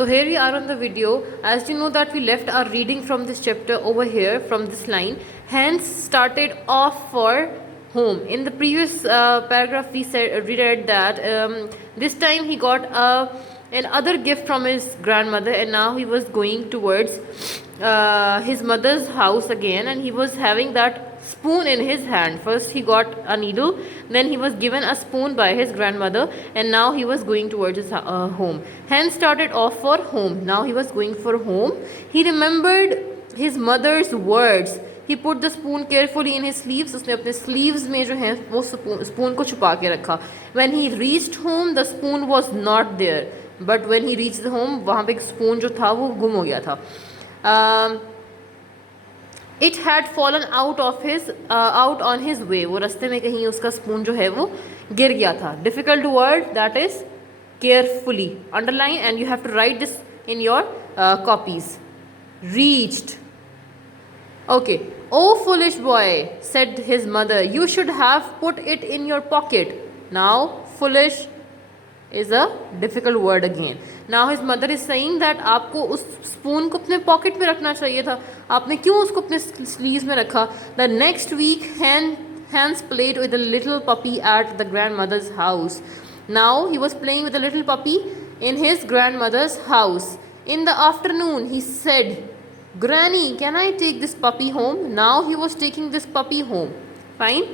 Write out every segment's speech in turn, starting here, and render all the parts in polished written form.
So here we are on the video. As you know that we left our reading from this chapter over here from this line. Hence started off for home. In the previous paragraph we read that this time he got another gift from his grandmother, and now he was going towards his mother's house again, and he was having that spoon in his hand. First he got a needle, then he was given a spoon by his grandmother, and now he was going towards his home. Hence started off for home. Now he was going for home. He remembered his mother's words. He put the spoon carefully in his sleeves. उसने अपने sleeves में जो है वो spoon को छुपा के रखा. When he reached home, the spoon was not there. But when he reached the home, वहाँ पे एक spoon जो था वो गुम हो गया था. It had fallen out on his way. वो रास्ते में कहीं उसका spoon जो है वो गिर गया था. Difficult word, that is carefully. Underline and you have to write this in your copies. Reached. Okay. Oh foolish boy, said his mother, you should have put it in your pocket. Now foolish is a difficult word again. Now his mother is saying that आपको उस spoon को अपने pocket में रखना चाहिए था. आपने क्यों उसको अपने sleeves में रखा? The next week Hans played with a little puppy at the grandmother's house. Now he was playing with a little puppy in his grandmother's house. In the afternoon he said, Granny, can I take this puppy home? Now he was taking this puppy home. Fine.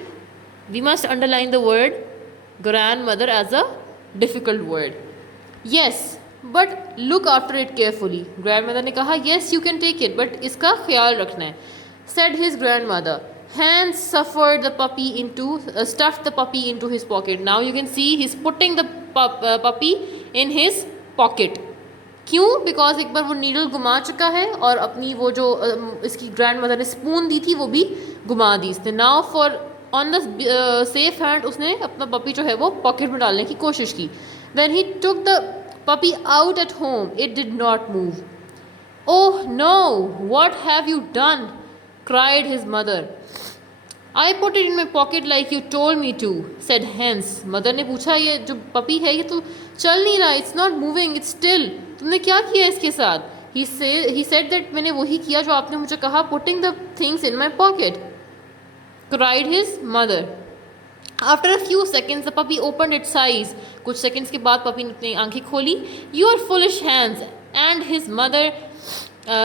We must underline the word grandmother as a difficult word. Yes, but look after it carefully. Grandmother ने कहा yes you can take it, but इसका ख्याल रखना है. Said his grandmother. Hans stuffed the puppy into his pocket. Now you can see he's putting the puppy in his pocket. क्यों? Because एक बार वो needle घुमा चुका है और अपनी वो जो इसकी ग्रैंड मदर ने स्पून दी थी वो भी घुमा दी इसने. Now for on the safe hand उसने अपना पपी जो है वो पॉकेट में डालने की कोशिश की. When he took the puppy out at home it did not move. Oh no, what have you done, cried his mother. I put it in my pocket like you told me to, said Hans. Mother ने पूछा ये जो puppy है ये तो चल नहीं रहा, it's not moving, it's still. तुमने क्या किया इसके साथ? ही सेड दैट मैंने वही किया जो आपने मुझे कहा, putting the things in my pocket, cried his mother. After a few seconds the puppy opened its eyes. कुछ सेकेंड्स के बाद पपी ने अपनी आंखें खोली. You are foolish Hans and his mother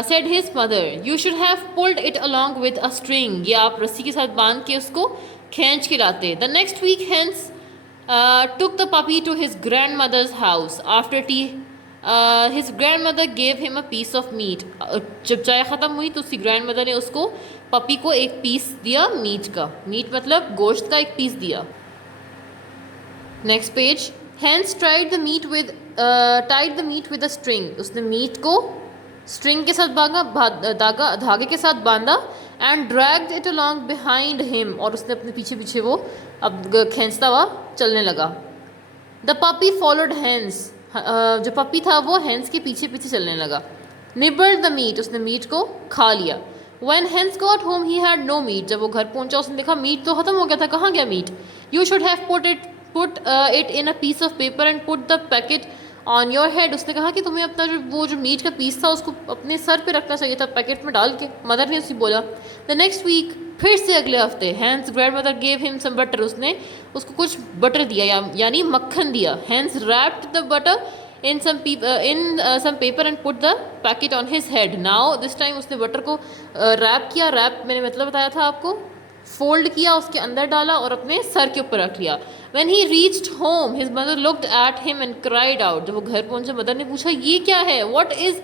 said his mother, you should have pulled it along with a string. ये आप रस्सी के साथ बांध के उसको खींच के लाते. The next week Hans took the puppy to his grandmother's house. After tea his grandmother gave him a piece of meat. जब चाय ख़त्म हुई तो उसकी grandmother ने उसको पपी को एक पीस दिया मीट का. मीट मतलब गोश्त का एक पीस दिया. Next page. Hans tied the meat with a string. उसने मीट को स्ट्रिंग के साथ धागे के साथ बांधा. And dragged it along behind him. और उसने अपने पीछे पीछे वो अब खींचता हुआ चलने लगा. The puppy followed Hans. जो पपी था वो हैंस के पीछे पीछे चलने लगा. Nibbled the meat. उसने मीट को खा लिया. When Hans got home he had no meat. जब वो घर पहुंचा उसने देखा मीट तो ख़त्म हो गया था. कहाँ गया meat? You should have put it in a piece of paper and put the packet on your head. उसने कहा कि तुम्हें अपना जो मीट का पीस था उसको अपने सर पे रखना चाहिए था पैकेट में डाल के. मदर ने उसे बोला. द नेक्स्ट वीक फिर से अगले हफ्ते Hans grandmother gave him some butter. उसने उसको कुछ बटर दिया यानी मक्खन दिया. Hans wrapped the butter in some paper and put the packet on his head. Now this time उसने बटर को रैप किया. रैप मैंने मतलब बताया था आपको. फोल्ड किया, उसके अंदर डाला और अपने सर के ऊपर रख लिया. When he reached home, his mother looked at him and cried out. जब वो घर पहुंचे मदर ने पूछा ये क्या है? What is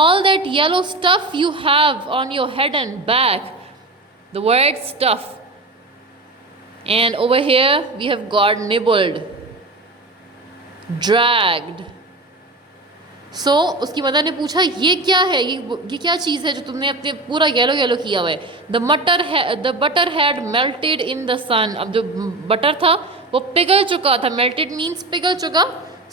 all that yellow stuff you have on your head and back? The word stuff. And over here we have got nibbled, dragged. सो उसकी मदर ने पूछा ये क्या है, ये क्या चीज़ है जो तुमने अपने पूरा येलो किया हुआ है? The butter had melted in the sun. अब जो बटर था वो पिघल चुका था. मेल्टेड मीन्स पिघल चुका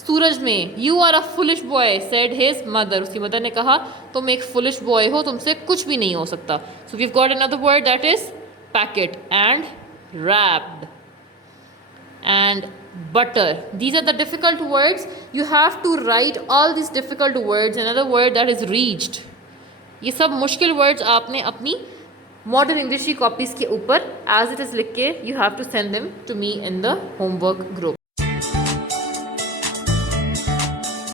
सूरज में. You are a foolish boy, said his mother. उसकी मदर ने कहा तुम एक फुलिश बॉय हो, तुमसे कुछ भी नहीं हो सकता. So we have got another word that is packet and wrapped. And butter. These are the difficult words. You have to write all these difficult words. Another word that is reached. ये सब मुश्किल words आपने अपनी modern English की copies के ऊपर as it is लिख के you have to send them to me in the homework group.